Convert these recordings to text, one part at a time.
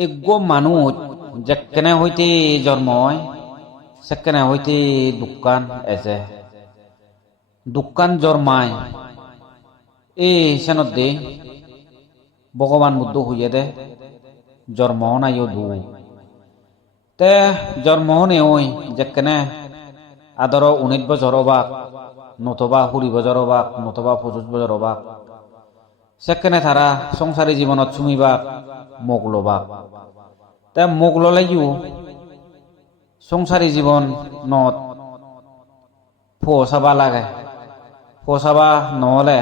এগো মানুষ যেখানে হইতে জন্ম হয় সেখানে হইতে দোকান এসে দোকান জন্মায় এই সেনদে ভগবান বুদ্ধ হইয়ে দে জন্ম নাইও দু তে জন্ম নে ওই যেখানে আদর 19 বছর অবাক নতবা 20 বছর অবাক নতবা 25 বছর অবাক সেখানে তারা সংসারী জীবনত চুমিবাক মুখ লবাক তে মুখ ললাইও সংসারী জীবন নত ফোসাবা লাগে ফোসাবা নহলে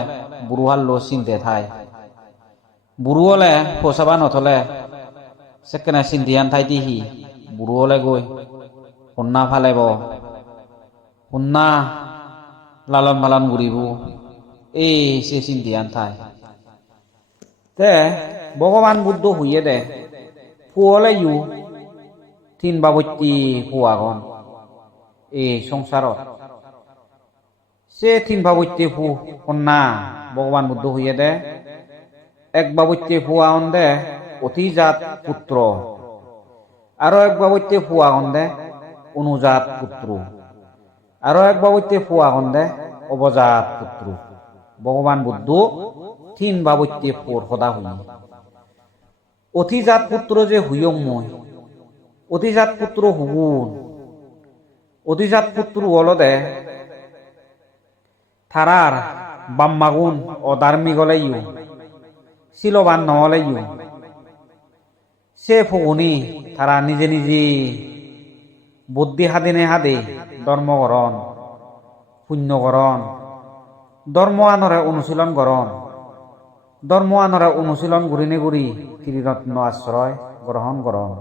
বুড়ুহাল লো চিন্তে থাই বুড়ু হলে ফোসাবা নথলে সেখানে চিন্তিয়ান থাই দিহি বুড়ু হলে গই কন্যা ফালেব কন্যা লালন পালন ঘুরিব এই সে চিন্তিয়ান থাই তে ভগবান বুদ্ধ হইয়ে দে ফুয়লে ইউ 3 বাবত্যি ফুয়াগন এই সংসারত সে 3 বাবত্যি ফু কন্যা ভগবান বুদ্ধ হইয়ে দে 1 বাবত্যি ফুয়াগন দে অতিজাত পুত্র আরো 1 বাবত্যি ফুয়াগন দে অনুজাত পুত্র আরো 1 বাবত্যি ফুয়াগন দে অবজাত পুত্র ভগবান বুদ্ধ 3 বাবত্যি ফুর সদা হই অতিজাত পুত্র যে হুইয়ং মই অতিজাত পুত্র হুগুন অতিজাত পুত্র হলদে থারার বাম্মাগুন অধার্মিক হলেইও শিলবান নহলেইও সে ফুগুনি তারা নিজে নিজে বুদ্ধি হাদিনে হাদে ধর্মকরণ পুণ্যকরণ ধর্ম আনরে অনুশীলন করণ ধর্ম আনরে অনুশীলন ঘুরিনে ঘুরি ত্রিরত্ন আশ্রয় গ্রহণ করণ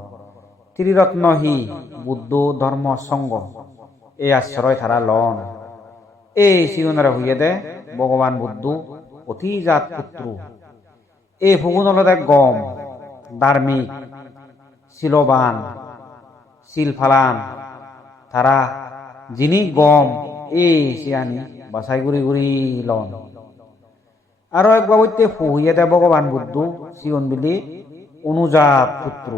ত্রিরত্ন হি বুদ্ধ ধর্ম সঙ্গ এই আশ্রয় তারা লন এই সিগুনরে হইয়ে দে ভগবান বুদ্ধ অতিজাত পুত্র এই ফুগুন হলদে গম ধার্মিক শিলবান শিল ফালান তারা যিনি গম এই সিয়ানি বাছাই ঘুরি ঘুরি লন আরো 1 বাবত্যি ফু হইয়ে দে ভগবান বুদ্ধ সিগুন বিলি অনুজাত পুত্র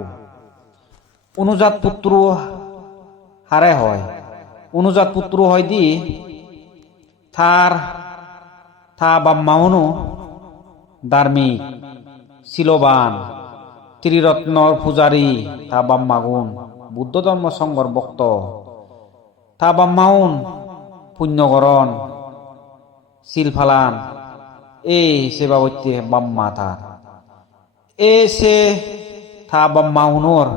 অনুজাত পুত্র হারে হয় অনুজাত পুত্র হয় দি থার থা বাম্মাহনু ধার্মিক শিলবান ত্রিরত্নর পূজারী থা বাম্মাগুন বুদ্ধ ধর্ম সংঘর ভক্ত থা বাম্মাউন পুণ্যকরণ শিল ফালান এই সেবাবত্যে বাম্মা থা এ সে থা বাম্মাউনর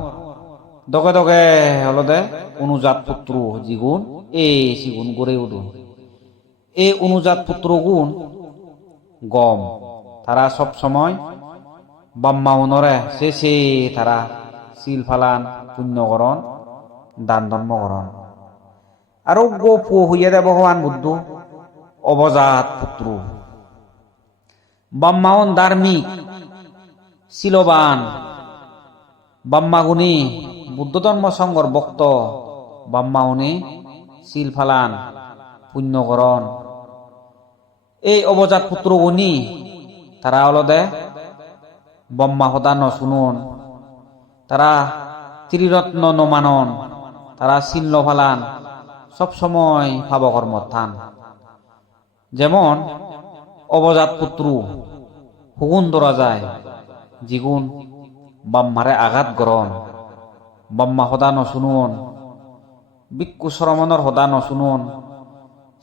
দগে দগে হলদে অনুজাত পুত্র জিগুন এই সিগুন গড়ে উঠুন এই অনুজাত পুত্র গুণ গম তারা সব সময় বাম্মাউনরে সে তারা শিল ফালান পুণ্যকরণ দান ধর্মকরণ আরো গো পু হইয়া দে ভগবান বুদ্ধ অবজাত পুত্র বাম্মাউন ধার্মিক শিলবান বাম্মাগুনি বুদ্ধ ধর্ম সংঘর ভক্ত বাম্মাউনি শিল ফালান পুণ্যকরণ এই অবজাত পুত্র গুণী তারা হলদে ব্রহ্মা সদা নশুনুন তারা ত্রিরত্ন নমানন তারা শিল ফালান সব সময় ভাবকর্ম থান যেমন অবজাত পুত্র হুগুন ধরা যায় জিগুন ব্রহ্মারে আঘাত গ্রহণ ব্রহ্মা সদা নশুনুন ভিক্ষু শ্রমণর সদা নশুনুন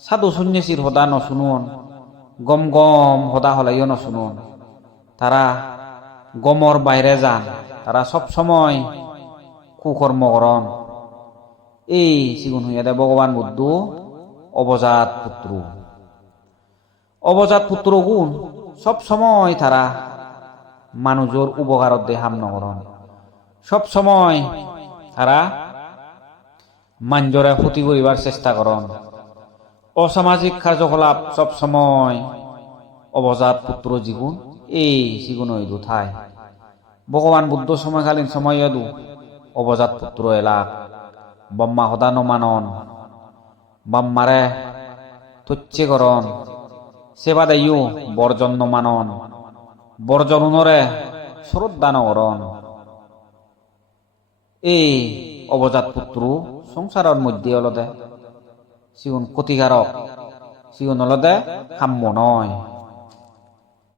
সাধু সন্ন্যাসীর সদা নশুনুন গম গম সদা হলাইও নশুনুন তারা গমর বাইরে যান তারা সব সময় কুকর্ম করন এই সিগুন হইয়া দে ভগবান বুদ্ধ অবজাত পুত্র অবজাত পুত্র গুণ সব সময় তারা মানুষের উপকারত দে হাম নকরণ সব সময় তারা মাঞ্জরে ক্ষতি করিবার চেষ্টা করন অসামাজিক কার্যকলাপ সব সময় অবজাত পুত্র জিগুণ এই সিগুণ হইদু থাই ভগবান বুদ্ধ সময়কালীন সময় এদু অবজাত পুত্র এলাক ব্রহ্মা সদা নমানন ব্রহ্মারে তুচ্ছে করন সেবা দেয়ু বর্জন নমানন বর্জন উনরে শ্রদ্ধা নকরণ এই অবজাত পুত্র সংসারের মধ্যে অলদে সিগুন ক্ষতিকারক সিগুন অলদে কাম্য নয়